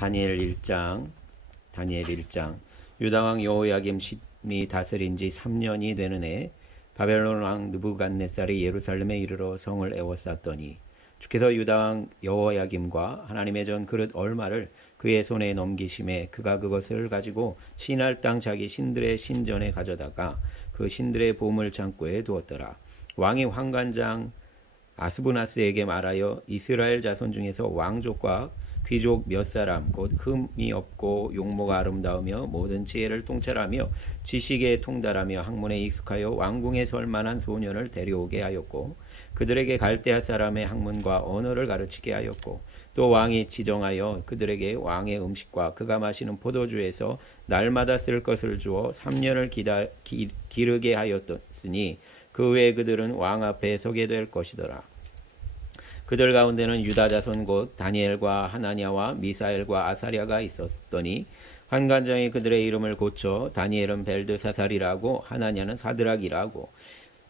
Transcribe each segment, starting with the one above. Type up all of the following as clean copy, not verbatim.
다니엘 1장. 유다왕 여호야김이 다스린 지 3년이 되는 해 바벨론 왕 느부갓네살이 예루살렘에 이르러 성을 에워쌌더니 주께서 유다왕 여호야김과 하나님의 전 그릇 얼마를 그의 손에 넘기심에 그가 그것을 가지고 신할 땅 자기 신들의 신전에 가져다가 그 신들의 보물 창고에 두었더라. 왕이 환관장 아스부나스에게 말하여 이스라엘 자손 중에서 왕족과 귀족 몇 사람 곧 흠이 없고 용모가 아름다우며 모든 지혜를 통찰하며 지식에 통달하며 학문에 익숙하여 왕궁에 설 만한 소년을 데려오게 하였고 그들에게 갈대아 사람의 학문과 언어를 가르치게 하였고 또 왕이 지정하여 그들에게 왕의 음식과 그가 마시는 포도주에서 날마다 쓸 것을 주어 3년을 기르게 하였으니 그 외에 그들은 왕 앞에 서게 될 것이더라. 그들 가운데는 유다 자손 곧 다니엘과 하나냐와 미사엘과 아사랴가 있었더니 환관장이 그들의 이름을 고쳐 다니엘은 벨드사살이라고 하나냐는 사드락이라고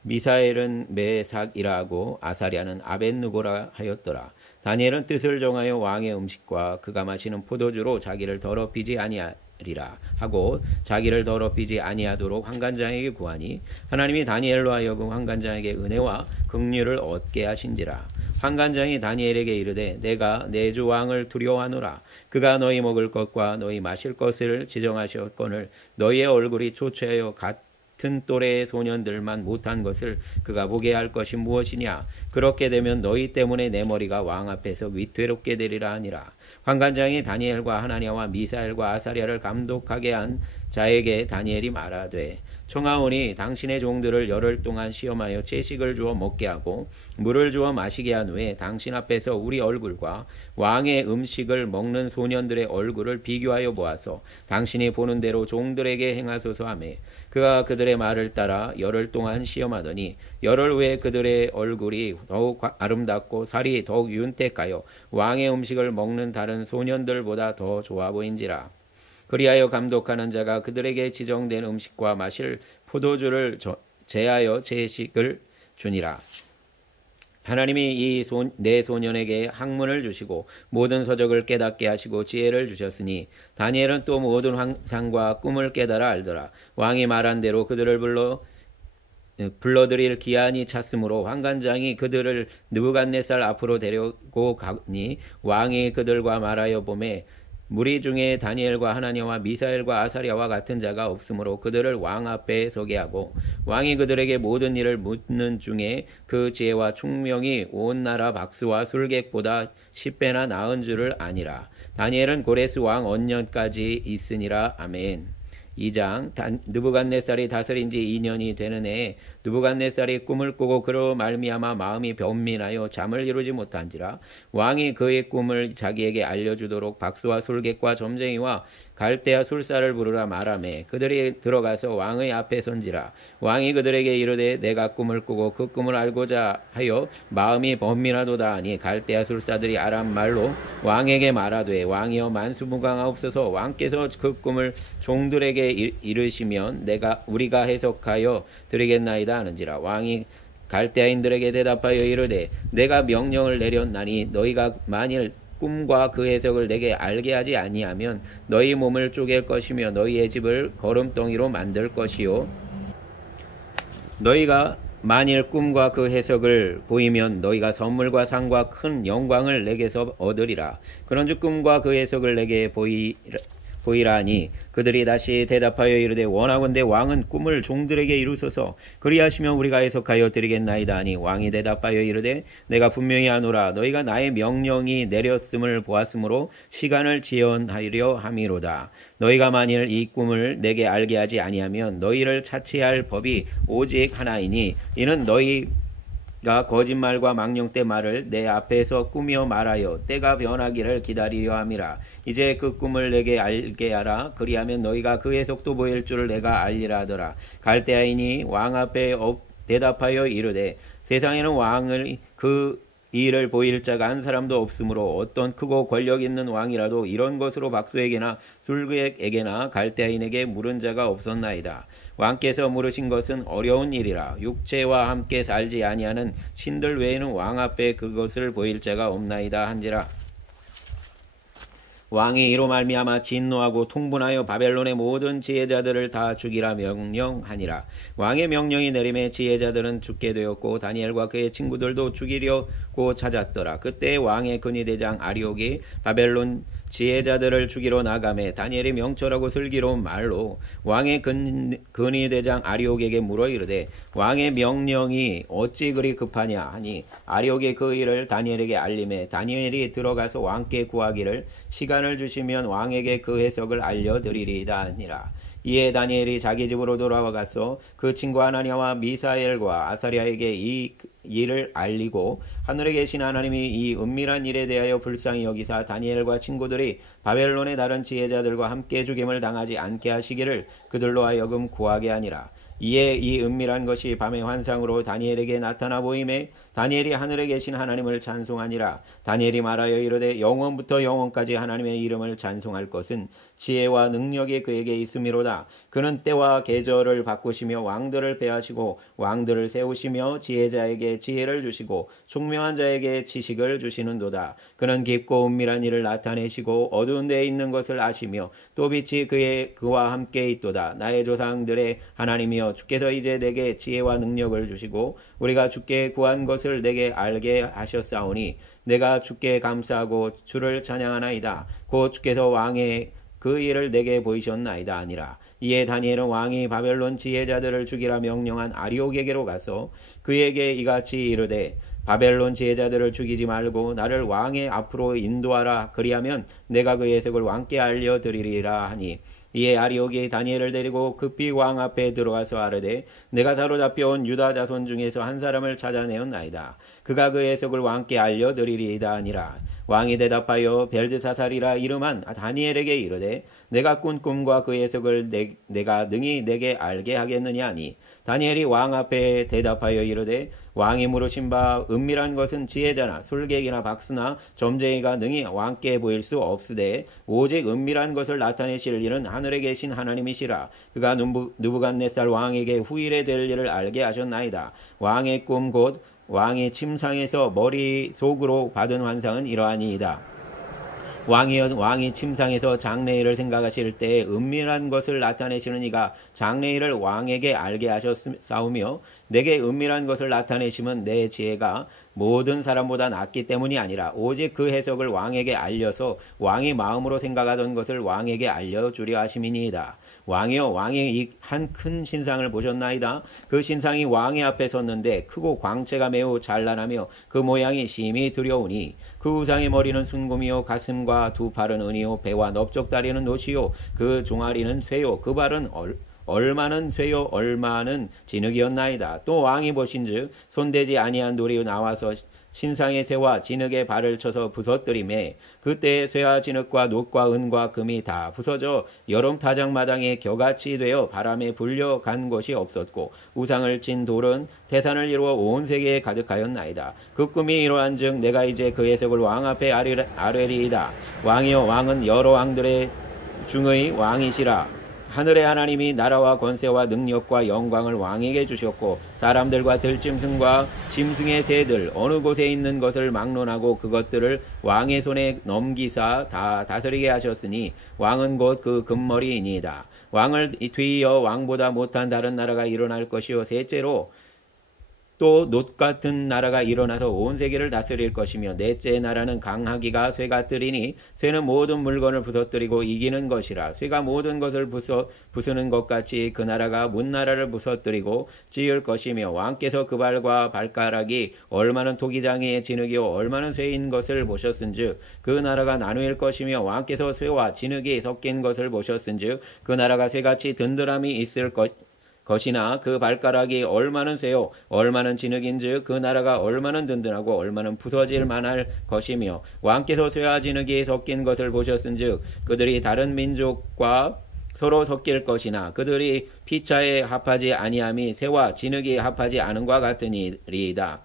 미사엘은 메삭이라고 아사랴는 아벳느고라 하였더라. 다니엘은 뜻을 정하여 왕의 음식과 그가 마시는 포도주로 자기를 더럽히지 아니하리라 하고 자기를 더럽히지 아니하도록 환관장에게 구하니 하나님이 다니엘로 하여금 환관장에게 은혜와 긍휼을 얻게 하신지라. 환관장이 다니엘에게 이르되 내가 내 주 왕을 두려워하노라. 그가 너희 먹을 것과 너희 마실 것을 지정하셨거늘 너희의 얼굴이 초췌하여 같은 또래의 소년들만 못한 것을 그가 보게 할 것이 무엇이냐. 그렇게 되면 너희 때문에 내 머리가 왕 앞에서 위태롭게 되리라 하니라. 환관장이 다니엘과 하나냐와 미사엘과 아사랴를 감독하게 한 자에게 다니엘이 말하되 청하오니 당신의 종들을 열흘 동안 시험하여 채식을 주어 먹게 하고 물을 주어 마시게 한 후에 당신 앞에서 우리 얼굴과 왕의 음식을 먹는 소년들의 얼굴을 비교하여 보아서 당신이 보는 대로 종들에게 행하소서 하매 그가 그들의 말을 따라 열흘 동안 시험하더니 열흘 후에 그들의 얼굴이 더욱 아름답고 살이 더욱 윤택하여 왕의 음식을 먹는 다른 소년들보다 더 좋아 보인지라. 그리하여 감독하는 자가 그들에게 지정된 음식과 마실 포도주를 제하여 채식을 주니라. 하나님이 내 소년에게 학문을 주시고 모든 서적을 깨닫게 하시고 지혜를 주셨으니 다니엘은 또 모든 환상과 꿈을 깨달아 알더라. 왕이 말한 대로 그들을 불러들일 기한이 찼으므로 환관장이 그들을 느부갓네살 앞으로 데리고 가니 왕이 그들과 말하여 보매 무리 중에 다니엘과 하나냐와 미사엘과 아사랴와 같은 자가 없으므로 그들을 왕 앞에 서게 하고 왕이 그들에게 모든 일을 묻는 중에 그 지혜와 총명이 온 나라 박수와 술객보다 10배나 나은 줄을 아니라. 다니엘은 고레스 왕 언년까지 있으니라. 아멘. 2장 느부갓네살이 다스린 지 2년이 되는 해에 느부갓네살이 꿈을 꾸고 그로 말미암아 마음이 변민하여 잠을 이루지 못한지라. 왕이 그의 꿈을 자기에게 알려주도록 박수와 술객과 점쟁이와 갈대아 술사를 부르라 말하매 그들이 들어가서 왕의 앞에 선지라. 왕이 그들에게 이르되 내가 꿈을 꾸고 그 꿈을 알고자 하여 마음이 번민하도다 하니 갈대아 술사들이 아람 말로 왕에게 말하되 왕이여 만수무강하옵소서. 왕께서 그 꿈을 종들에게 이르시면 우리가 해석하여 드리겠나이다 하는지라. 왕이 갈대아인들에게 대답하여 이르되 내가 명령을 내렸나니 너희가 만일 꿈과 그 해석을 내게 알게 하지 아니하면 너희 몸을 쪼갤 것이며 너희의 집을 거름덩이로 만들 것이요 너희가 만일 꿈과 그 해석을 보이면 너희가 선물과 상과 큰 영광을 내게서 얻으리라. 그런즉 꿈과 그 해석을 내게 보이라니 그들이 다시 대답하여 이르되 원하건대 왕은 꿈을 종들에게 이루소서. 그리하시면 우리가 해석하여 드리겠나이다 하니 왕이 대답하여 이르되 내가 분명히 하노라. 너희가 나의 명령이 내렸음을 보았으므로 시간을 지연하려 함이로다. 너희가 만일 이 꿈을 내게 알게 하지 아니하면 너희를 차치할 법이 오직 하나이니 이는 너희가 거짓말과 망령때 말을 내 앞에서 꾸며 말하여 때가 변하기를 기다리려 함이라. 이제 그 꿈을 내게 알게 하라. 그리하면 너희가 그 해석도 보일 줄을 내가 알리라 하더라. 갈대아인이 왕 앞에 대답하여 이르되 세상에는 왕을 그 이를 보일 자가 한 사람도 없으므로 어떤 크고 권력 있는 왕이라도 이런 것으로 박수에게나 술객에게나 갈대아인에게 물은 자가 없었나이다. 왕께서 물으신 것은 어려운 일이라. 육체와 함께 살지 아니하는 신들 외에는 왕 앞에 그것을 보일 자가 없나이다 한지라. 왕이 이로 말미암아 진노하고 통분하여 바벨론의 모든 지혜자들을 다 죽이라 명령하니라. 왕의 명령이 내림에 지혜자들은 죽게 되었고 다니엘과 그의 친구들도 죽이려고 찾았더라. 그때 왕의 근위대장 아리옥이 바벨론 지혜자들을 죽이러 나가매 다니엘이 명철하고 슬기로운 말로 왕의 근위대장 아리옥에게 물어 이르되 왕의 명령이 어찌 그리 급하냐 하니 아리옥이 그 일을 다니엘에게 알림해 다니엘이 들어가서 왕께 구하기를 시간을 주시면 왕에게 그 해석을 알려드리리이다 하니라. 이에 다니엘이 자기 집으로 돌아와가서 그 친구 하나냐와 미사엘과 아사랴에게 이 일을 알리고 하늘에 계신 하나님이 이 은밀한 일에 대하여 불쌍히 여기사 다니엘과 친구들이 바벨론의 다른 지혜자들과 함께 죽임을 당하지 않게 하시기를 그들로 하여금 구하게 하니라. 이에 이 은밀한 것이 밤의 환상으로 다니엘에게 나타나 보임에 다니엘이 하늘에 계신 하나님을 찬송하니라. 다니엘이 말하여 이르되 영원부터 영원까지 하나님의 이름을 찬송할 것은 지혜와 능력이 그에게 있음이로다. 그는 때와 계절을 바꾸시며 왕들을 배하시고 왕들을 세우시며 지혜자에게 지혜를 주시고 총명한 자에게 지식을 주시는도다. 그는 깊고 은밀한 일을 나타내시고 어두운 데에 있는 것을 아시며 또 빛이 그와 함께 있도다. 나의 조상들의 하나님이여 주께서 이제 내게 지혜와 능력을 주시고 우리가 주께 구한 것을 내게 알게 하셨사오니 내가 주께 감사하고 주를 찬양하나이다. 곧 주께서 왕의 그 일을 내게 보이셨나이다 아니라. 이에 다니엘은 왕이 바벨론 지혜자들을 죽이라 명령한 아리옥에게로 가서 그에게 이같이 이르되 바벨론 지혜자들을 죽이지 말고 나를 왕의 앞으로 인도하라. 그리하면 내가 그 해석을 왕께 알려드리리라 하니 이에 아리옥이 다니엘을 데리고 급히 왕 앞에 들어가서 아뢰되 내가 사로잡혀온 유다 자손 중에서 한 사람을 찾아내었나이다. 그가 그 해석을 왕께 알려드리리이다 하니라. 왕이 대답하여 벨드사살이라 이름한 다니엘에게 이르되 내가 꾼 꿈과 그 해석을 내가 능히 내게 알게 하겠느냐 하니 다니엘이 왕 앞에 대답하여 이르되 왕이 물으신 바 은밀한 것은 지혜자나 술객이나 박수나 점쟁이가 능히 왕께 보일 수 없으되 오직 은밀한 것을 나타내실 일은 하늘에 계신 하나님이시라. 그가 느부갓네살 왕에게 후일에 될 일을 알게 하셨나이다. 왕의 꿈 곧 왕이 침상에서 머릿속으로 받은 환상은 이러하니이다. 왕이 침상에서 장래일을 생각하실 때 은밀한 것을 나타내시는 이가 장래일을 왕에게 알게 하셨사오며 내게 은밀한 것을 나타내심은 내 지혜가 모든 사람보다 낫기 때문이 아니라 오직 그 해석을 왕에게 알려서 왕이 마음으로 생각하던 것을 왕에게 알려주려 하심이니이다. 왕이여 왕이 이 한 큰 신상을 보셨나이다. 그 신상이 왕의 앞에 섰는데 크고 광채가 매우 찬란하며 그 모양이 심히 두려우니 그 우상의 머리는 순금이요 가슴과 두 팔은 은이요 배와 넓적다리는 노시요 그 종아리는 쇠요 그 발은 얼마는 쇠요 얼마는 진흙이었나이다. 또 왕이 보신즉 손대지 아니한 돌이 나와서 신상의 쇠와 진흙의 발을 쳐서 부서뜨리매 그때 쇠와 진흙과 놋과 은과 금이 다 부서져 여름 타작마당에 겨같이 되어 바람에 불려간 것이 없었고 우상을 친 돌은 태산을 이루어 온 세계에 가득하였나이다. 그 꿈이 이러한즉 내가 이제 그 해석을 왕 앞에 아뢰리이다. 왕이여 왕은 여러 왕들의 중의 왕이시라. 하늘의 하나님이 나라와 권세와 능력과 영광을 왕에게 주셨고 사람들과 들짐승과 짐승의 새들 어느 곳에 있는 것을 막론하고 그것들을 왕의 손에 넘기사 다 다스리게 하셨으니 왕은 곧 그 금머리이니이다. 왕을 뒤이어 왕보다 못한 다른 나라가 일어날 것이요 셋째로 또 놋 같은 나라가 일어나서 온 세계를 다스릴 것이며 넷째 나라는 강하기가 쇠가 뜨리니 쇠는 모든 물건을 부서뜨리고 이기는 것이라. 쇠가 모든 것을 부수는 것 같이 그 나라가 문나라를 부서뜨리고 찌을 것이며 왕께서 그 발과 발가락이 얼마는 토기장이의 진흙이요 얼마는 쇠인 것을 보셨은즉 그 나라가 나누일 것이며 왕께서 쇠와 진흙이 섞인 것을 보셨은즉 그 나라가 쇠같이 든든함이 있을 것이나 그 발가락이 얼마는 쇠요 얼마는 진흙인즉 그 나라가 얼마는 든든하고 얼마는 부서질 만할 것이며 왕께서 쇠와 진흙이 섞인 것을 보셨은즉 그들이 다른 민족과 서로 섞일 것이나 그들이 피차에 합하지 아니함이 쇠와 진흙이 합하지 않은과 같으니이다.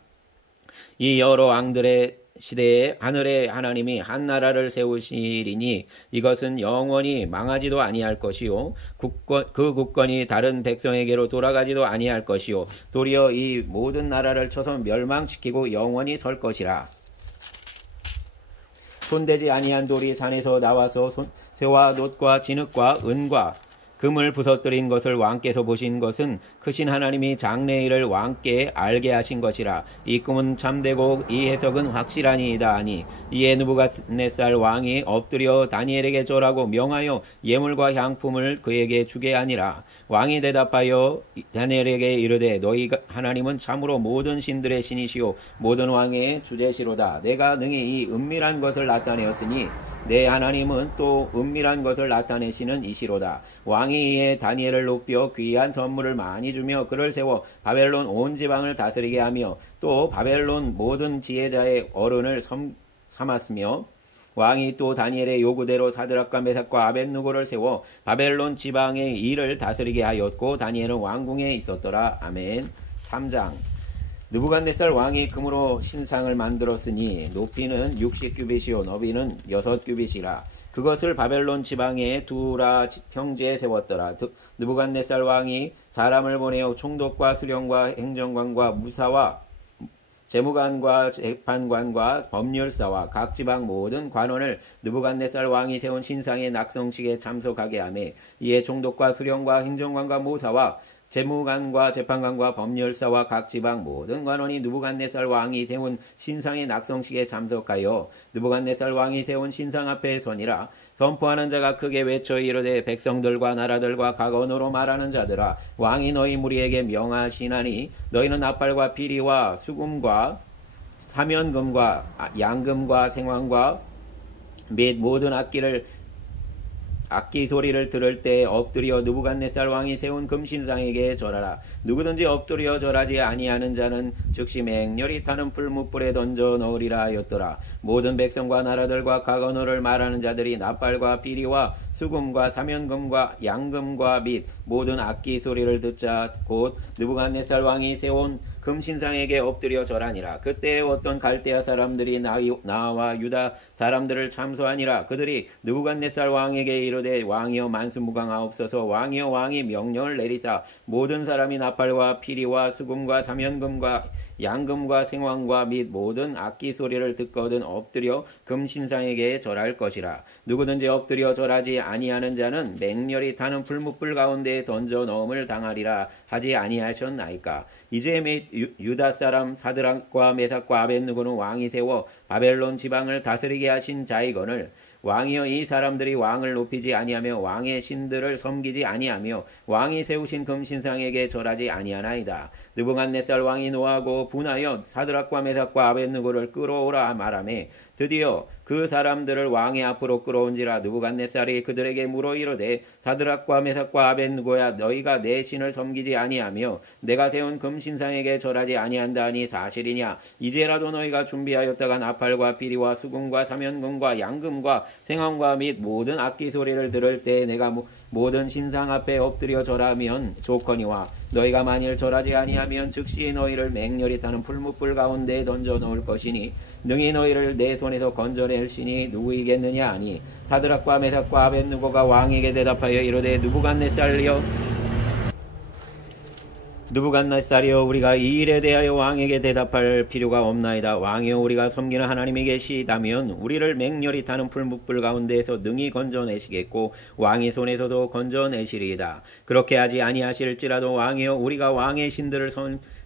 이 여러 왕들의 시대에 하늘의 하나님이 한 나라를 세우시리니 이것은 영원히 망하지도 아니할 것이요 그 국권이 다른 백성에게로 돌아가지도 아니할 것이요 도리어 이 모든 나라를 쳐서 멸망시키고 영원히 설 것이라. 손대지 아니한 돌이 산에서 나와서 새와 놋과 진흙과 은과 금을 부서뜨린 것을 왕께서 보신 것은 크신 하나님이 장래일을 왕께 알게 하신 것이라. 이 꿈은 참되고 이 해석은 확실하니이다 하니, 이에 느부갓네살 왕이 엎드려 다니엘에게 절하고 명하여 예물과 향품을 그에게 주게 하니라. 왕이 대답하여 다니엘에게 이르되, 너희 하나님은 참으로 모든 신들의 신이시요 모든 왕의 주제시로다. 내가 능히 이 은밀한 것을 나타내었으니 내 하나님은 또 은밀한 것을 나타내시는 이시로다. 왕이 이에 다니엘을 높여 귀한 선물을 많이 주며 그를 세워 바벨론 온 지방을 다스리게 하며 또 바벨론 모든 지혜자의 어른을 삼았으며, 왕이 또 다니엘의 요구대로 사드락과 메삭과 아벳느고를 세워 바벨론 지방의 일을 다스리게 하였고 다니엘은 왕궁에 있었더라. 아멘. 3장. 느부갓네살 왕이 금으로 신상을 만들었으니 높이는 60규빗이요 너비는 6규빗이라. 그것을 바벨론 지방에 두라 평지에 세웠더라. 느부갓네살 왕이 사람을 보내어 총독과 수령과 행정관과 무사와 재무관과 재판관과 법률사와 각 지방 모든 관원을 느부갓네살 왕이 세운 신상의 낙성식에 참석하게 하며, 이에 총독과 수령과 행정관과 무사와 재무관과 재판관과 법률사와 각 지방 모든 관원이 느부갓네살 왕이 세운 신상의 낙성식에 참석하여 느부갓네살 왕이 세운 신상 앞에 서니라. 선포하는 자가 크게 외쳐 이르되, 백성들과 나라들과 각 언어로 말하는 자들아, 왕이 너희 무리에게 명하시나니 너희는 나팔과 피리와 수금과 사면금과 양금과 생황과 및 모든 악기 소리를 들을 때 엎드려 느부갓네살 왕이 세운 금신상에게 절하라. 누구든지 엎드려 절하지 아니하는 자는 즉시 맹렬히 타는 풀무불에 던져 넣으리라 하였더라. 모든 백성과 나라들과 각 언어를 말하는 자들이 나팔과 피리와 수금과 사면금과 양금과 및 모든 악기 소리를 듣자 곧 느부갓네살 왕이 세운 금신상에게 엎드려 절하니라. 그때 어떤 갈대아 사람들이 나와 유다 사람들을 참소하니라. 그들이 느부갓네살 왕에게 이르되, 왕이여 만수무강하옵소서. 왕이여 왕이 명령을 내리사 모든 사람이 나팔과 피리와 수금과 사면금과 양금과 생황과 및 모든 악기 소리를 듣거든 엎드려 금신상에게 절할 것이라. 누구든지 엎드려 절하지 아니하는 자는 맹렬히 타는 풀무불 가운데 던져 넣음을 당하리라 하지 아니하셨나이까. 이제 및 유다 사람 사드락과 메삭과 아벳느고는 왕이 세워 바벨론 지방을 다스리게 하신 자이거늘, 왕이여 이 사람들이 왕을 높이지 아니하며 왕의 신들을 섬기지 아니하며 왕이 세우신 금신상에게 절하지 아니하나이다. 느부갓네살 왕이 노하고 분하여 사드락과 메삭과 아벳느고를 끌어오라 말하매, 드디어 그 사람들을 왕의 앞으로 끌어온지라. 느부갓네살이 그들에게 물어 이르되, 사드락과 메삭과 아벳느고야, 너희가 내 신을 섬기지 아니하며 내가 세운 금신상에게 절하지 아니한다 하니 사실이냐? 이제라도 너희가 준비하였다가 나팔과 피리와 수금과 사면금과 양금과 생황과 및 모든 악기 소리를 들을 때 내가 모든 신상 앞에 엎드려 절하면 좋거니와, 너희가 만일 절하지 아니하면 즉시 너희를 맹렬히 타는 풀무불 가운데에 던져 넣을 것이니 능히 너희를 내 손에서 건져낼 신이 누구이겠느냐 하니, 사드락과 메삭과 아벳느고가 왕에게 대답하여 이르되, 느부갓네살이여 우리가 이 일에 대하여 왕에게 대답할 필요가 없나이다. 왕이여 우리가 섬기는 하나님이 계시다면 우리를 맹렬히 타는 풀무불 가운데에서 능히 건져내시겠고 왕의 손에서도 건져내시리이다. 그렇게 하지 아니하실지라도 왕이여 우리가 왕의 신들을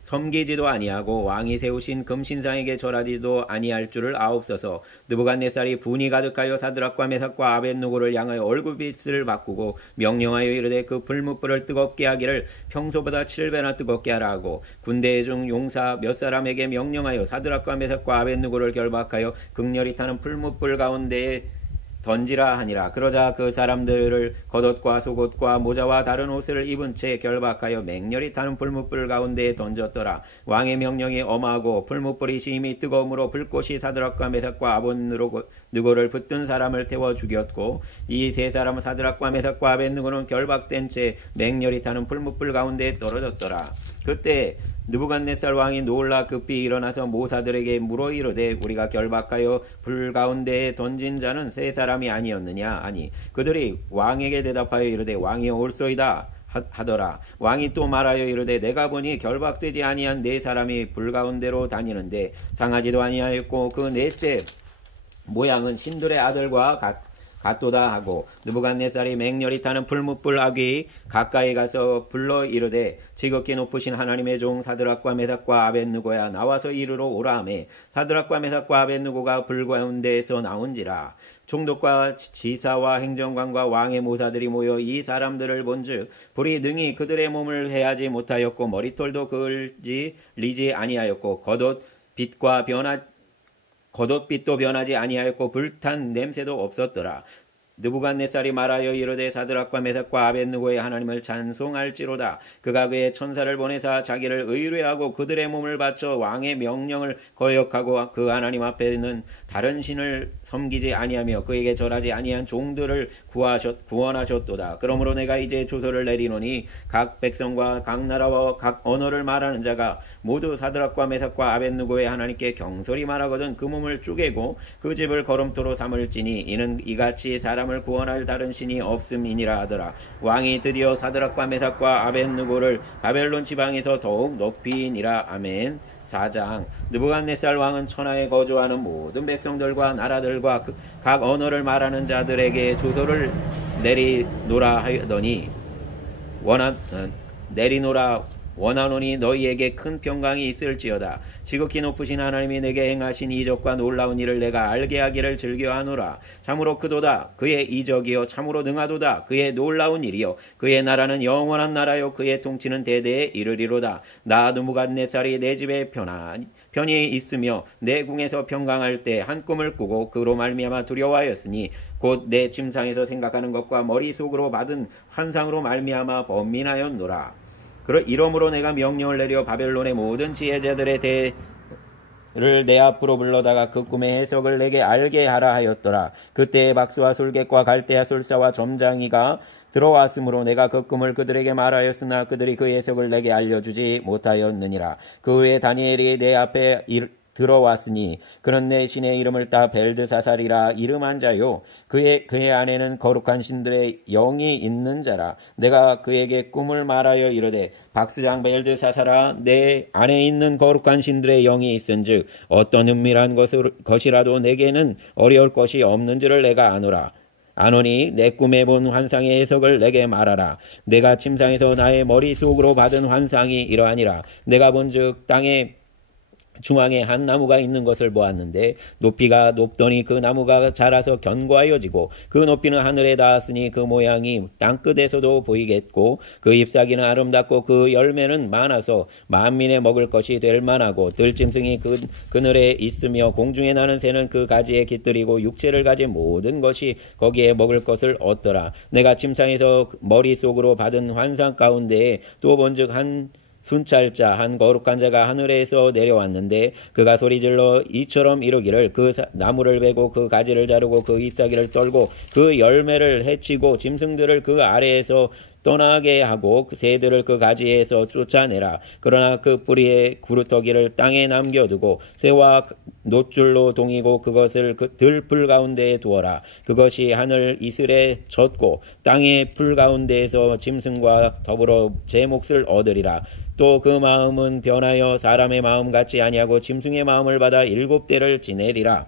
섬기지도 아니하고 왕이 세우신 금신상에게 절하지도 아니할 줄을 아옵소서. 느부갓네살이 분이 가득하여 사드락과 메삭과 아벳느고를 향하여 얼굴빛을 바꾸고 명령하여 이르되, 그 풀무불을 뜨겁게 하기를 평소보다 7배나 뜨겁게 하라 하고 군대 중 용사 몇 사람에게 명령하여 사드락과 메삭과 아벳느고를 결박하여 극렬히 타는 풀무불 가운데에 던지라 하니라. 그러자 그 사람들을 겉옷과 속옷과 모자와 다른 옷을 입은 채 결박하여 맹렬히 타는 풀무불 가운데에 던졌더라. 왕의 명령이 엄하고 풀무불이 심히 뜨거움으로 불꽃이 사드락과 메삭과 아벳느고를 붙든 사람을 태워 죽였고, 이 세 사람은 사드락과 메삭과 아벳느고는 결박된 채 맹렬히 타는 풀무불 가운데에 떨어졌더라. 그때 느부갓네살 왕이 놀라 급히 일어나서 모사들에게 물어 이르되, 우리가 결박하여 불 가운데에 던진 자는 세 사람이 아니었느냐 하니, 그들이 왕에게 대답하여 이르되, 왕이여 옳소이다 하더라. 왕이 또 말하여 이르되, 내가 보니 결박되지 아니한 네 사람이 불 가운데로 다니는데 상하지도 아니하였고 그 넷째 모양은 신들의 아들과 같도다 하고 느부갓네살이 맹렬히 타는 풀무불 아귀 가까이 가서 불러 이르되 지극히 높으신 하나님의 종 사드락과 메삭과 아벳느고야 나와서 이르러 오라 하매 사드락과 메삭과 아벳느고가 불 가운데에서 나온지라. 총독과 지사와 행정관과 왕의 모사들이 모여 이 사람들을 본즉 불이 능히 그들의 몸을 해하지 못하였고 머리털도 그을리지 아니하였고 겉옷빛도 변하지 아니하였고 불탄 냄새도 없었더라. 느부갓네살이 말하여 이르되 사드락과 메삭과 아벳느고의 하나님을 찬송할지로다. 그가 그의 천사를 보내사 자기를 의뢰하고 그들의 몸을 바쳐 왕의 명령을 거역하고 그 하나님 앞에는 다른 신을 섬기지 아니하며 그에게 절하지 아니한 종들을 구원하셨도다. 그러므로 내가 이제 조서를 내리노니 각 백성과 각 나라와 각 언어를 말하는 자가 모두 사드락과 메삭과 아벳느고의 하나님께 경솔히 말하거든 그 몸을 쪼개고 그 집을 거름토로 삼을지니 이는 이같이 사람을 구원할 다른 신이 없음이니라 하더라. 왕이 드디어 사드락과 메삭과 아벳느고를 바벨론 지방에서 더욱 높이니라. 아멘. 4장. 느부갓네살 왕은 천하에 거주하는 모든 백성들과 나라들과 각 언어를 말하는 자들에게 조서를 내리노라 하더니 원하노니 너희에게 큰 평강이 있을지어다. 지극히 높으신 하나님이 내게 행하신 이적과 놀라운 일을 내가 알게 하기를 즐겨하노라. 참으로 크도다. 그의 이적이요 참으로 능하도다. 그의 놀라운 일이요 그의 나라는 영원한 나라요 그의 통치는 대대에 이르리로다. 나 느부갓네살이 내 집에 편히 있으며 내 궁에서 평강할 때 한 꿈을 꾸고 그로 말미암아 두려워하였으니 곧 내 침상에서 생각하는 것과 머릿속으로 받은 환상으로 말미암아 번민하였노라. 이러므로 내가 명령을 내려 바벨론의 모든 지혜자들의 대를 내 앞으로 불러다가 그 꿈의 해석을 내게 알게 하라 하였더라. 그때에 박수와 술객과 갈대아 술사와 점장이가 들어왔으므로 내가 그 꿈을 그들에게 말하였으나 그들이 그 해석을 내게 알려주지 못하였느니라. 그 후에 다니엘이 내 앞에 들어왔으니 그는 내 신의 이름을 따 벨드사살이라 이름한 자요 그의 안에는 거룩한 신들의 영이 있는 자라. 내가 그에게 꿈을 말하여 이르되 박수장 벨드사살아 내 안에 있는 거룩한 신들의 영이 있은즉 어떤 은밀한 것이라도 내게는 어려울 것이 없는 줄을 내가 아노니 내 꿈에 본 환상의 해석을 내게 말하라. 내가 침상에서 나의 머릿속으로 받은 환상이 이러하니라. 내가 본즉 땅에 중앙에 한 나무가 있는 것을 보았는데 높이가 높더니 그 나무가 자라서 견고하여지고 그 높이는 하늘에 닿았으니 그 모양이 땅끝에서도 보이겠고 그 잎사귀는 아름답고 그 열매는 많아서 만민의 먹을 것이 될 만하고 들짐승이 그늘에 있으며 공중에 나는 새는 그 가지에 깃들이고 육체를 가진 모든 것이 거기에 먹을 것을 얻더라. 내가 침상에서 머릿속으로 받은 환상 가운데에 또 본즉 한 순찰자 한 거룩한 자가 하늘에서 내려왔는데 그가 소리질러 이처럼 이르기를 그 나무를 베고 그 가지를 자르고 그 잎사귀를 떨고 그 열매를 해치고 짐승들을 그 아래에서 떠나게 하고 새들을 그 가지에서 쫓아내라. 그러나 그 뿌리의 구루터기를 땅에 남겨두고 새와 놋줄로 동이고 그것을 그 들풀 가운데에 두어라. 그것이 하늘 이슬에 젖고 땅의 풀 가운데에서 짐승과 더불어 제 몫을 얻으리라. 또 그 마음은 변하여 사람의 마음 같지 아니하고 짐승의 마음을 받아 7대를 지내리라.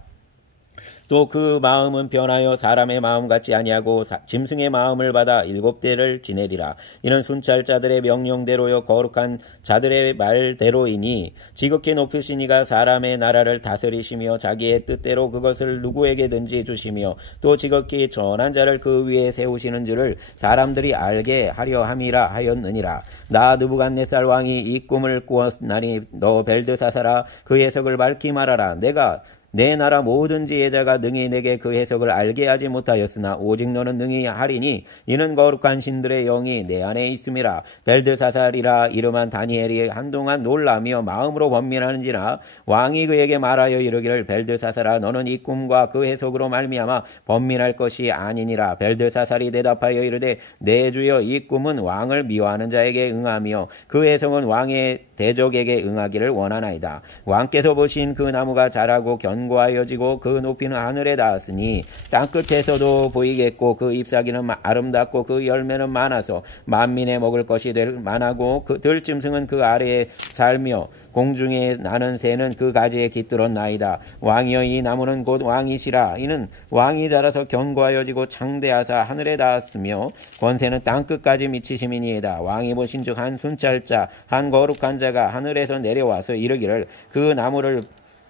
또 그 마음은 변하여 사람의 마음 같지 아니하고 짐승의 마음을 받아 7대를 지내리라. 이는 순찰자들의 명령대로요 거룩한 자들의 말대로이니 지극히 높으신 이가 사람의 나라를 다스리시며 자기의 뜻대로 그것을 누구에게든지 주시며 또 지극히 전한 자를 그 위에 세우시는 줄을 사람들이 알게 하려 함이라 하였느니라. 나 느부갓네살 왕이 이 꿈을 꾸었나니 너 벨드사살아 그 해석을 밝히 말하라. 내가 내 나라 모든 지혜자가 능히 내게 그 해석을 알게 하지 못하였으나 오직 너는 능히 하리니 이는 거룩한 신들의 영이 내 안에 있음이라. 벨드사살이라 이름한 다니엘이 한동안 놀라며 마음으로 번민하는지라 왕이 그에게 말하여 이르기를 벨드사살아 너는 이 꿈과 그 해석으로 말미암아 번민할 것이 아니니라. 벨드사살이 대답하여 이르되 내 주여 이 꿈은 왕을 미워하는 자에게 응하며 그 해석은 왕의 대적에게 응하기를 원하나이다. 왕께서 보신 그 나무가 자라고 견고하여지고 그 높이는 하늘에 닿았으니 땅끝에서도 보이겠고 그 잎사귀는 아름답고 그 열매는 많아서 만민의 먹을 것이 될 만하고 그 들짐승은 그 아래에 살며 공중에 나는 새는 그 가지에 깃들었나이다. 왕이여 이 나무는 곧 왕이시라. 이는 왕이 자라서 견고하여지고 창대하사 하늘에 닿았으며 권세는 땅끝까지 미치심이니이다. 왕이 보신즉 한 순찰자 한 거룩한 자가 하늘에서 내려와서 이르기를 그 나무를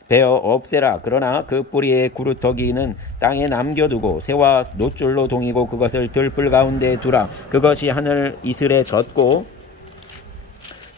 베어 없애라. 그러나 그 뿌리의 구루터기는 땅에 남겨두고 새와 놋줄로 동이고 그것을 들불 가운데 두라. 그것이 하늘 이슬에 젖고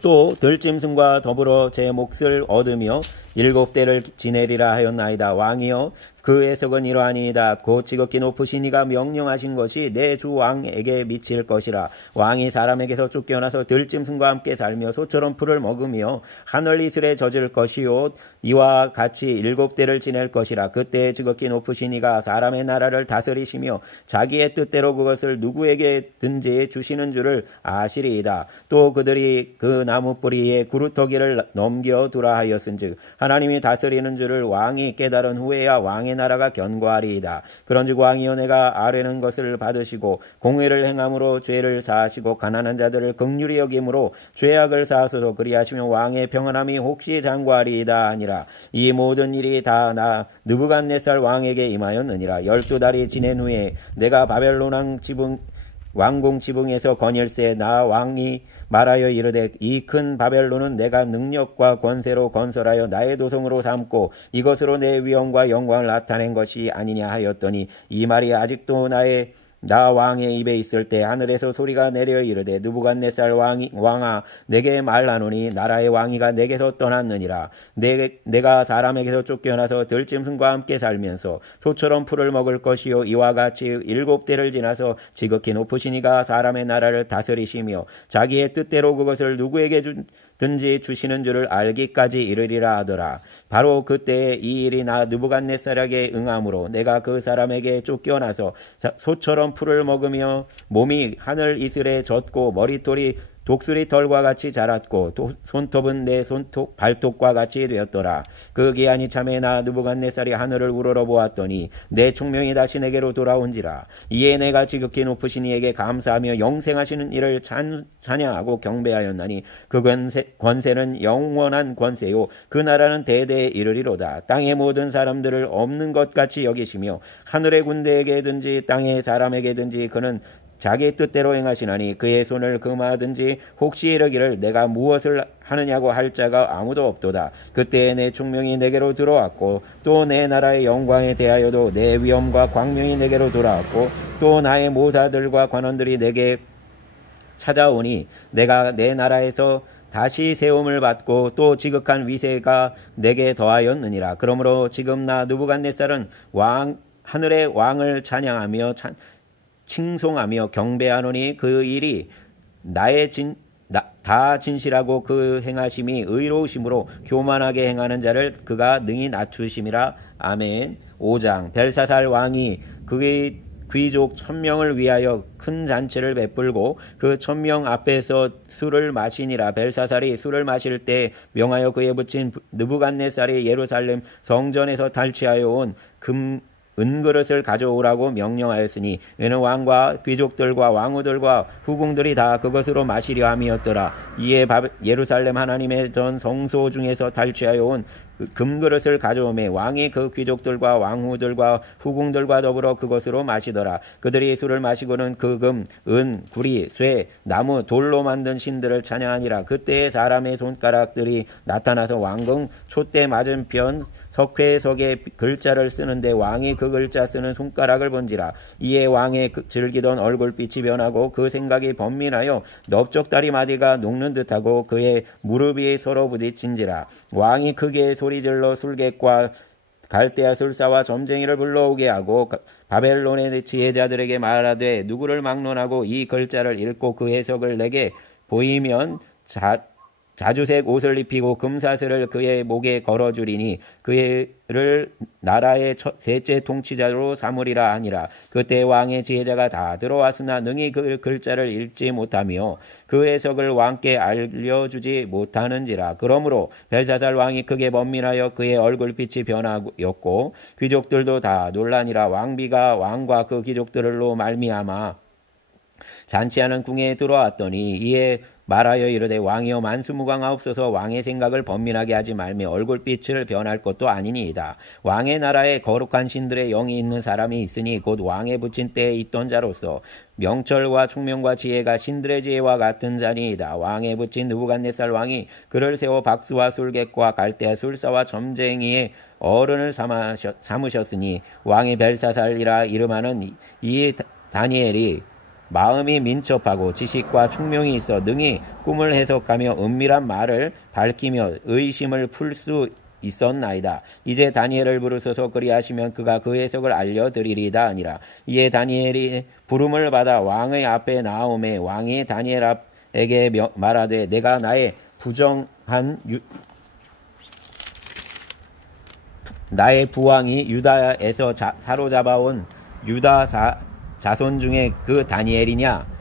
또 들짐승과 더불어 제 몫을 얻으며 7대를 지내리라 하였나이다. 왕이여 그 해석은 이러하니이다. 곧 지극히 높으신 이가 명령하신 것이 내 주 왕에게 미칠 것이라. 왕이 사람에게서 쫓겨나서 들짐승과 함께 살며 소처럼 풀을 먹으며 하늘 이슬에 젖을 것이요 이와 같이 7대를 지낼 것이라. 그때 지극히 높으신 이가 사람의 나라를 다스리시며 자기의 뜻대로 그것을 누구에게든지 주시는 줄을 아시리이다. 또 그들이 그 나무 뿌리에 구루터기를 넘겨두라 하였은즉 하나님이 다스리는 줄을 왕이 깨달은 후에야 왕의 나라가 견고하리이다. 그런즉 왕이여 내가 아뢰는 것을 받으시고 공의를 행함으로 죄를 사하시고 가난한 자들을 긍휼히 여김으로 죄악을 사하소서. 그리하시면 왕의 평안함이 혹시 장구하리이다 하니라. 이 모든 일이 다 나 느부갓네살 왕에게 임하였느니라. 12달이 지낸 후에 내가 바벨론 왕궁 지붕에서 거닐세 나 왕이 말하여 이르되 이 큰 바벨론은 내가 능력과 권세로 건설하여 나의 도성으로 삼고 이것으로 내 위엄과 영광을 나타낸 것이 아니냐 하였더니 이 말이 아직도 나 왕의 입에 있을 때 하늘에서 소리가 내려 이르되 느부갓네살 왕아 내게 말하노니 나라의 왕위가 내게서 떠났느니라. 내가 사람에게서 쫓겨나서 들짐승과 함께 살면서 소처럼 풀을 먹을 것이요 이와 같이 7대를 지나서 지극히 높으신 이가 사람의 나라를 다스리시며 자기의 뜻대로 그것을 누구에게 든지 주시는 줄을 알기까지 이르리라 하더라. 바로 그때 이 일이 나 느부갓네살에게 응함으로 내가 그 사람에게 쫓겨나서 소처럼 풀을 먹으며 몸이 하늘 이슬에 젖고 머리털이 독수리 털과 같이 자랐고 손톱은 내 발톱과 같이 되었더라. 그 기한이 참에 나 느부갓네살이 하늘을 우러러 보았더니 내 총명이 다시 내게로 돌아온지라. 이에 내가 지극히 높으신 이에게 감사하며 영생하시는 이를 찬양하고 경배하였나니 그 권세는 영원한 권세요 그 나라는 대대에 이르리로다. 땅의 모든 사람들을 없는 것 같이 여기시며 하늘의 군대에게든지 땅의 사람에게든지 그는 자기 뜻대로 행하시나니 그의 손을 금하든지 혹시 이르기를 내가 무엇을 하느냐고 할 자가 아무도 없도다. 그때에 내 총명이 내게로 들어왔고 또 내 나라의 영광에 대하여도 내 위엄과 광명이 내게로 돌아왔고 또 나의 모사들과 관원들이 내게 찾아오니 내가 내 나라에서 다시 세움을 받고 또 지극한 위세가 내게 더하였느니라. 그러므로 지금 나 느부갓네살은 하늘의 왕을 찬양하며 칭송하며 경배하노니 그 일이 다 진실하고 그 행하심이 의로우심으로 교만하게 행하는 자를 그가 능히 낮추심이라. 아멘. 5장 벨사살 왕이 그의 귀족 1000명을 위하여 큰 잔치를 베풀고 그 1000명 앞에서 술을 마시니라. 벨사살이 술을 마실 때 명하여 그에 붙인 느부갓네살이 예루살렘 성전에서 탈취하여 온 은그릇을 가져오라고 명령하였으니 이는 왕과 귀족들과 왕후들과 후궁들이 다 그것으로 마시려 함이었더라. 이에 예루살렘 하나님의 전 성소 중에서 탈취하여 온 금그릇을 가져오매 왕이 그 귀족들과 왕후들과 후궁들과 더불어 그것으로 마시더라. 그들이 술을 마시고는 그 금, 은, 구리, 쇠, 나무, 돌로 만든 신들을 찬양하니라. 그때에 사람의 손가락들이 나타나서 왕궁 촛대 맞은편 석회석에 글자를 쓰는데 왕이 그 글자 쓰는 손가락을 본지라. 이에 왕의 즐기던 얼굴빛이 변하고 그 생각이 번민하여 넓적다리 마디가 녹는 듯하고 그의 무릎이 서로 부딪힌지라. 왕이 크게 소리질러 술객과 갈대아 술사와 점쟁이를 불러오게 하고 바벨론의 지혜자들에게 말하되 누구를 막론하고 이 글자를 읽고 그 해석을 내게 보이면 자주색 옷을 입히고 금사슬을 그의 목에 걸어주리니 그를 나라의 셋째 통치자로 삼으리라 하니라. 그때 왕의 지혜자가 다 들어왔으나 능히 그 글자를 읽지 못하며 그 해석을 왕께 알려주지 못하는지라. 그러므로 벨사살 왕이 크게 번민하여 그의 얼굴빛이 변하였고 귀족들도 다 놀라니라. 왕비가 왕과 그 귀족들로 말미암아 잔치하는 궁에 들어왔더니 이에 말하여 이르되 왕이여 만수무강하옵소서. 왕의 생각을 번민하게 하지 말며 얼굴빛을 변할 것도 아니니이다. 왕의 나라에 거룩한 신들의 영이 있는 사람이 있으니 곧 왕의 붙인 때에 있던 자로서 명철과 총명과 지혜가 신들의 지혜와 같은 자니이다. 왕의 붙인 느부갓네살 왕이 그를 세워 박수와 술객과 갈대아 술사와 점쟁이의 어른을 삼으셨으니 왕의 벨사살이라 이름하는 이 다니엘이 마음이 민첩하고 지식과 총명이 있어 능히 꿈을 해석하며 은밀한 말을 밝히며 의심을 풀 수 있었나이다. 이제 다니엘을 부르소서. 그리하시면 그가 그 해석을 알려드리리다 하니라. 이에 다니엘이 부름을 받아 왕의 앞에 나오매 왕이 다니엘에게 말하되 내가 나의 나의 부왕이 유다에서 사로잡아온 유다 자손 중에 그 다니엘이냐?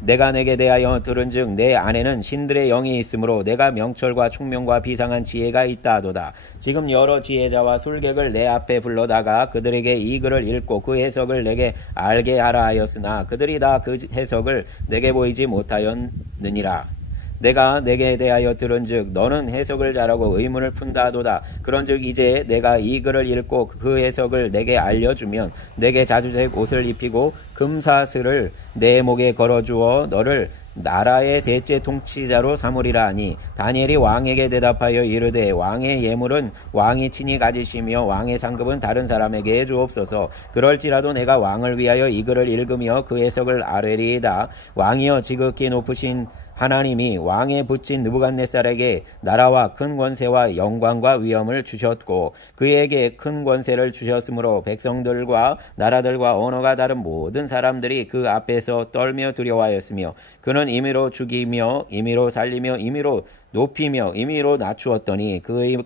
내가 내게 대하여 들은즉 내 안에는 신들의 영이 있으므로 내가 명철과 총명과 비상한 지혜가 있다 하도다. 지금 여러 지혜자와 술객을 내 앞에 불러다가 그들에게 이 글을 읽고 그 해석을 내게 알게 하라 하였으나 그들이 다 그 해석을 내게 보이지 못하였느니라. 내가 내게 대하여 들은즉 너는 해석을 잘하고 의문을 푼다 하도다. 그런즉 이제 내가 이 글을 읽고 그 해석을 내게 알려주면 내게 자주색 옷을 입히고 금사슬을 내 목에 걸어주어 너를 나라의 셋째 통치자로 삼으리라 하니 다니엘이 왕에게 대답하여 이르되 왕의 예물은 왕이 친히 가지시며 왕의 상급은 다른 사람에게 주옵소서. 그럴지라도 내가 왕을 위하여 이 글을 읽으며 그 해석을 아뢰리이다. 왕이여 지극히 높으신 하나님이 왕에 붙인 느부갓네살에게 나라와 큰 권세와 영광과 위엄을 주셨고 그에게 큰 권세를 주셨으므로 백성들과 나라들과 언어가 다른 모든 사람들이 그 앞에서 떨며 두려워하였으며 그는 임의로 죽이며 임의로 살리며 임의로 높이며 임의로 낮추었더니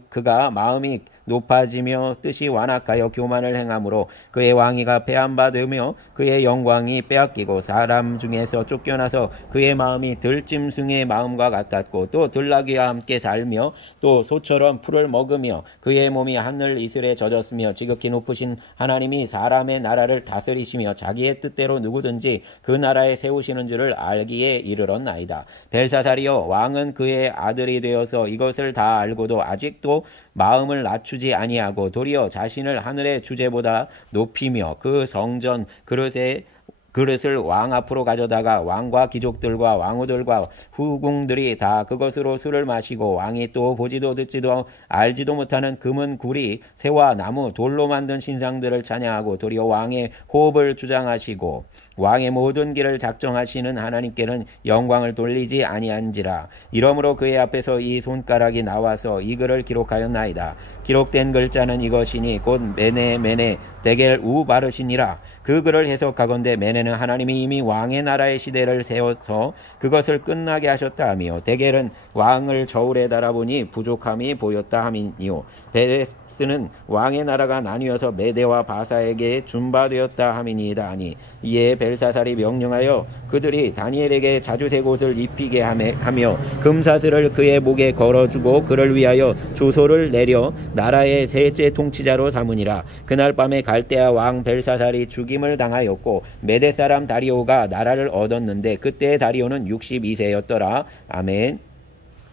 그가 마음이 높아지며 뜻이 완악하여 교만을 행함으로 그의 왕위가 폐함받으며 그의 영광이 빼앗기고 사람 중에서 쫓겨나서 그의 마음이 들짐승의 마음과 같았고 또 들나귀와 함께 살며 또 소처럼 풀을 먹으며 그의 몸이 하늘 이슬에 젖었으며 지극히 높으신 하나님이 사람의 나라를 다스리시며 자기의 뜻대로 누구든지 그 나라에 세우시는 줄을 알기에 이르렀나이다. 벨사살이여 왕은 그의 아들이 되어서 이것을 다 알고도 아직도 마음을 낮추지 아니하고 도리어 자신을 하늘의 주제보다 높이며 그 성전 그릇을 왕 앞으로 가져다가 왕과 귀족들과 왕후들과 후궁들이 다 그것으로 술을 마시고 왕이 또 보지도 듣지도 알지도 못하는 금은 구리 새와 나무 돌로 만든 신상들을 찬양하고 도리어 왕의 호흡을 주장하시고 왕의 모든 길을 작정하시는 하나님께는 영광을 돌리지 아니한지라. 이러므로 그의 앞에서 이 손가락이 나와서 이 글을 기록하였나이다. 기록된 글자는 이것이니 곧 메네 데겔 우바르시니라. 그 글을 해석하건대 메네는 하나님이 이미 왕의 나라의 시대를 세워서 그것을 끝나게 하셨다 하며 데겔은 왕을 저울에 달아보니 부족함이 보였다 함이니요. 베레스는 왕의 나라가 나뉘어서 메대와 바사에게 준바되었다 함이니이다 하니 이에 벨사살이 명령하여 그들이 다니엘에게 자주색 옷을 입히게 하며 금사슬을 그의 목에 걸어주고 그를 위하여 조소를 내려 나라의 셋째 통치자로 삼으니라. 그날 밤에 갈대아 왕 벨사살이 죽임을 당하였고 메대 사람 다리오가 나라를 얻었는데 그때 다리오는 62세였더라. 아멘.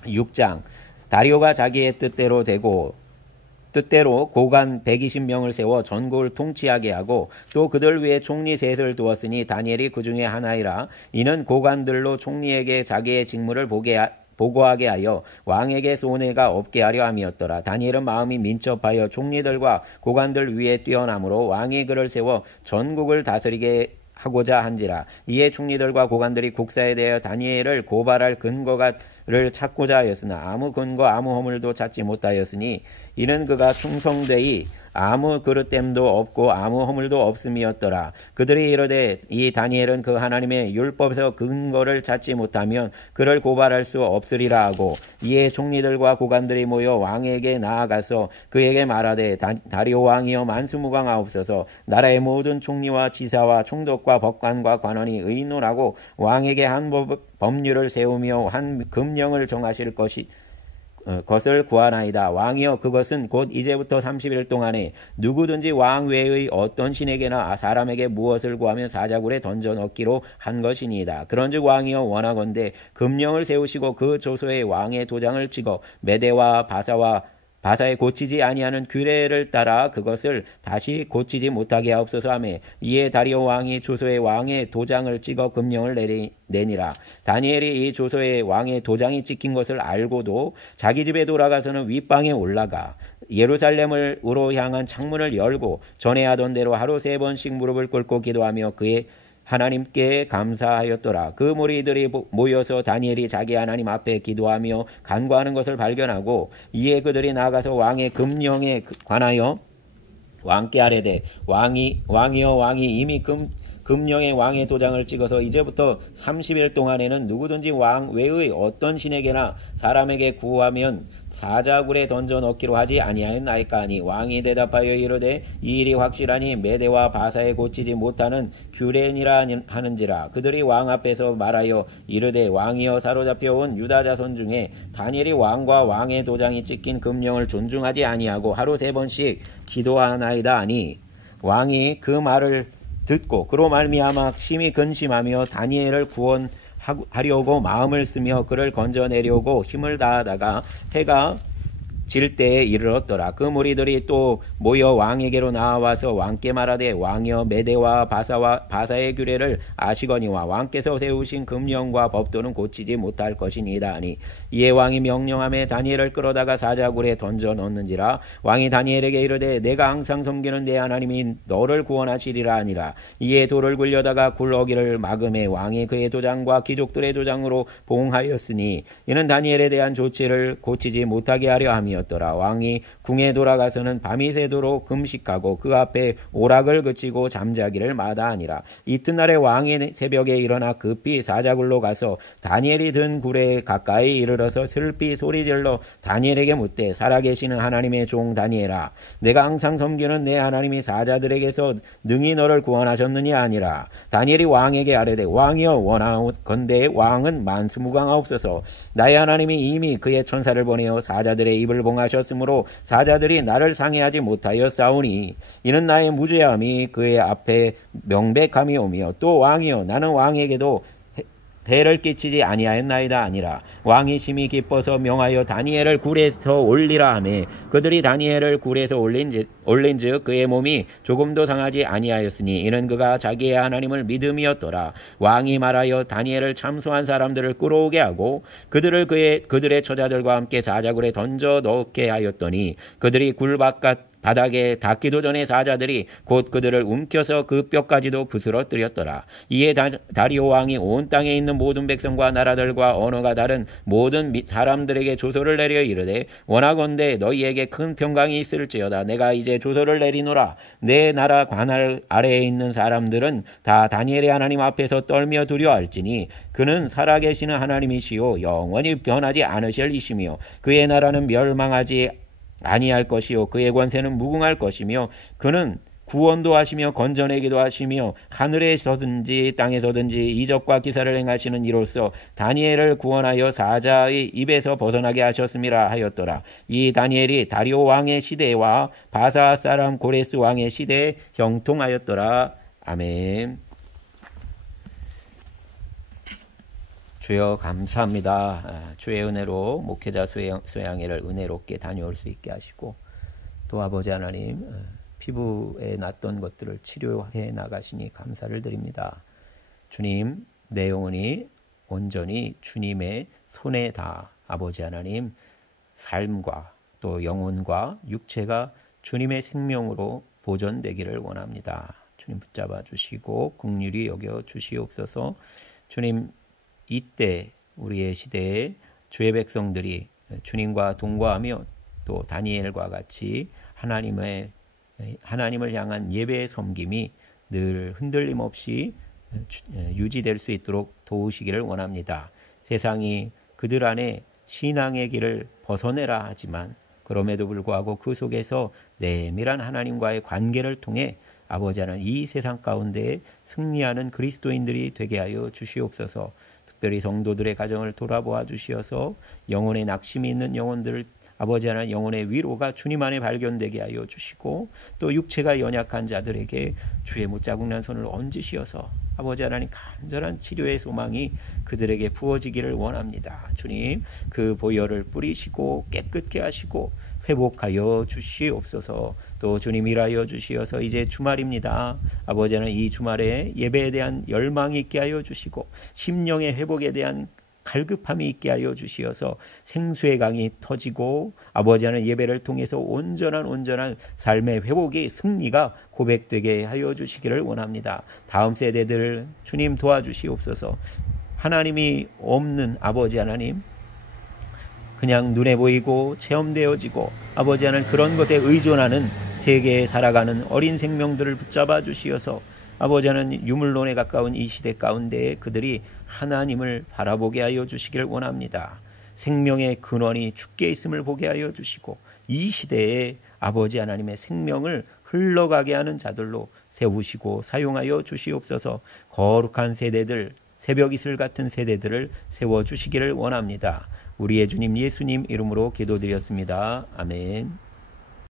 6장. 다리오가 자기의 뜻대로 고관 120명을 세워 전국을 통치하게 하고 또 그들 위에 총리 셋을 두었으니 다니엘이 그 중에 하나이라. 이는 고관들로 총리에게 자기의 직무를 보고하게 하여 왕에게 손해가 없게 하려 함이었더라. 다니엘은 마음이 민첩하여 총리들과 고관들 위에 뛰어나므로 왕이 그를 세워 전국을 다스리게 하고자 한지라. 이에 총리들과 고관들이 국사에 대하여 다니엘을 고발할 근거를 찾고자 하였으나 아무 근거 아무 허물도 찾지 못하였으니 이는 그가 충성되이 아무 그릇됨도 없고 아무 허물도 없음이었더라. 그들이 이르되 이 다니엘은 그 하나님의 율법에서 근거를 찾지 못하면 그를 고발할 수 없으리라 하고, 이에 총리들과 고관들이 모여 왕에게 나아가서 그에게 말하되 다리오 왕이여 만수무강하옵소서. 나라의 모든 총리와 지사와 총독과 법관과 관원이 의논하고 왕에게 한 법률을 세우며 한 금령을 정하실 것을 구하나이다. 왕이여 그것은 곧 이제부터 30일 동안에 누구든지 왕 외의 어떤 신에게나 사람에게 무엇을 구하면 사자굴에 던져 넣기로 한 것이니이다. 그런즉 왕이여 원하건대 금령을 세우시고 그 조서에 왕의 도장을 찍어 메대와 바사에 고치지 아니하는 규례를 따라 그것을 다시 고치지 못하게 하옵소서 하매, 이에 다리오 왕이 조서에 왕의 도장을 찍어 금령을 내니라. 다니엘이 이 조서에 왕의 도장이 찍힌 것을 알고도 자기 집에 돌아가서는 윗방에 올라가 예루살렘으로 향한 창문을 열고 전에 하던 대로 하루 3번씩 무릎을 꿇고 기도하며 그의 하나님께 감사하였더라. 그 무리들이 모여서 다니엘이 자기 하나님 앞에 기도하며 간구하는 것을 발견하고, 이에 그들이 나가서 왕의 금령에 관하여 왕께 아뢰되 왕이여 왕이 이미 금령에 왕의 도장을 찍어서 이제부터 30일 동안에는 누구든지 왕 외의 어떤 신에게나 사람에게 구하면 사자굴에 던져 넣기로 하지 아니하였나이까 하니, 왕이 대답하여 이르되 이 일이 확실하니 메대와 바사에 고치지 못하는 규례니라 하는지라. 그들이 왕 앞에서 말하여 이르되 왕이여 사로잡혀 온 유다 자손 중에 다니엘이 왕과 왕의 도장이 찍힌 금령을 존중하지 아니하고 하루 3번씩 기도하나이다 하니, 왕이 그 말을 듣고 그로 말미암아 심히 근심하며 다니엘을 구원하려고 마음을 쓰며 그를 건져내려고 힘을 다하다가 해가 질 때에 이르렀더라. 그 무리들이 또 모여 왕에게로 나와서 왕께 말하되 왕이여 메대와 바사의 규례를 아시거니와 왕께서 세우신 금령과 법도는 고치지 못할 것이니이다 하니, 이에 왕이 명령하며 다니엘을 끌어다가 사자굴에 던져 넣는지라. 왕이 다니엘에게 이르되 내가 항상 섬기는 내 하나님이 너를 구원하시리라 하니라. 이에 돌을 굴려다가 굴러기를 막음에 왕이 그의 도장과 귀족들의 도장으로 봉하였으니 이는 다니엘에 대한 조치를 고치지 못하게 하려 함이었더라. 왕이 궁에 돌아가서는 밤이 새도록 금식하고 그 앞에 오락을 그치고 잠자기를 마다하니라. 이튿날에 왕이 새벽에 일어나 급히 사자굴로 가서 다니엘이 든 굴에 가까이 이르러서 슬피 소리질러 다니엘에게 묻되 살아계시는 하나님의 종 다니엘아, 내가 항상 섬기는 내 하나님이 사자들에게서 능히 너를 구원하셨느냐 아니라. 다니엘이 왕에게 아뢰되 왕이여 원하건대 왕은 만수무강하옵소서. 나의 하나님이 이미 그의 천사를 보내어 사자들의 입을 봉하셨으므로 사자들이 나를 상해하지 못하여 싸우니 이는 나의 무죄함이 그의 앞에 명백함이오며, 또 왕이여 나는 왕에게도 해를 끼치지 아니하였나이다 아니라. 왕이 심히 기뻐서 명하여 다니엘을 굴에서 올리라 하매 그들이 다니엘을 굴에서 올린즉 그의 몸이 조금도 상하지 아니하였으니 이는 그가 자기의 하나님을 믿음이었더라. 왕이 말하여 다니엘을 참소한 사람들을 끌어오게 하고 그들의 처자들과 함께 사자굴에 던져 넣게 하였더니 그들이 굴 바닥에 닿기도 전에 사자들이 곧 그들을 움켜서 그 뼈까지도 부스러뜨렸더라. 이에 다리오 왕이 온 땅에 있는 모든 백성과 나라들과 언어가 다른 모든 사람들에게 조서를 내려 이르되 원하건대 너희에게 큰 평강이 있을지어다. 내가 이제 조서를 내리노라. 내 나라 관할 아래에 있는 사람들은 다 다니엘의 하나님 앞에서 떨며 두려워할지니 그는 살아계시는 하나님이시요 영원히 변하지 않으실 이시며 그의 나라는 멸망하지 아니할 것이요 그의 권세는 무궁할 것이며 그는 구원도 하시며 건져내기도 하시며 하늘에서든지 땅에서든지 이적과 기사를 행하시는 이로써 다니엘을 구원하여 사자의 입에서 벗어나게 하셨음이라 하였더라. 이 다니엘이 다리오 왕의 시대와 바사 사람 고레스 왕의 시대에 형통하였더라. 아멘. 주여 감사합니다. 주의 은혜로 목회자 수양회를 은혜롭게 다녀올 수 있게 하시고, 또 아버지 하나님 피부에 났던 것들을 치료해 나가시니 감사를 드립니다. 주님, 내 영혼이 온전히 주님의 손에 다 아버지 하나님 삶과 또 영혼과 육체가 주님의 생명으로 보존되기를 원합니다. 주님 붙잡아 주시고 긍휼히 여겨 주시옵소서. 주님, 이때 우리의 시대에 주의 백성들이 주님과 동거하며 또 다니엘과 같이 하나님의 하나님을 향한 예배의 섬김이 늘 흔들림 없이 유지될 수 있도록 도우시기를 원합니다. 세상이 그들 안에 신앙의 길을 벗어내라 하지만 그럼에도 불구하고 그 속에서 내밀한 하나님과의 관계를 통해 아버지 하나님 이 세상 가운데 승리하는 그리스도인들이 되게 하여 주시옵소서. 특별히 성도들의 가정을 돌아보아 주시어서 영혼의 낙심이 있는 영혼들을 아버지 하나님 영혼의 위로가 주님 안에 발견되게 하여 주시고 또 육체가 연약한 자들에게 주의 못자국난 손을 얹으시어서 아버지 하나님 간절한 치료의 소망이 그들에게 부어지기를 원합니다. 주님 그 보혈을 뿌리시고 깨끗게 하시고 회복하여 주시옵소서. 또 주님 일하여 주시어서 이제 주말입니다. 아버지 하나님 이 주말에 예배에 대한 열망이 있게 하여 주시고 심령의 회복에 대한 갈급함이 있게 하여 주시어서 생수의 강이 터지고 아버지 하나님 예배를 통해서 온전한 삶의 회복이 승리가 고백되게 하여 주시기를 원합니다. 다음 세대들 주님 도와주시옵소서. 하나님이 없는 아버지 하나님 그냥 눈에 보이고 체험되어지고 아버지 하나님 그런 것에 의존하는 세계에 살아가는 어린 생명들을 붙잡아 주시어서 아버지 하나님 유물론에 가까운 이 시대 가운데 그들이 하나님을 바라보게 하여 주시기를 원합니다. 생명의 근원이 주께 있음을 보게 하여 주시고 이 시대에 아버지 하나님의 생명을 흘러가게 하는 자들로 세우시고 사용하여 주시옵소서. 거룩한 세대들 새벽 이슬 같은 세대들을 세워주시기를 원합니다. 우리의 주님 예수님 이름으로 기도드렸습니다. 아멘.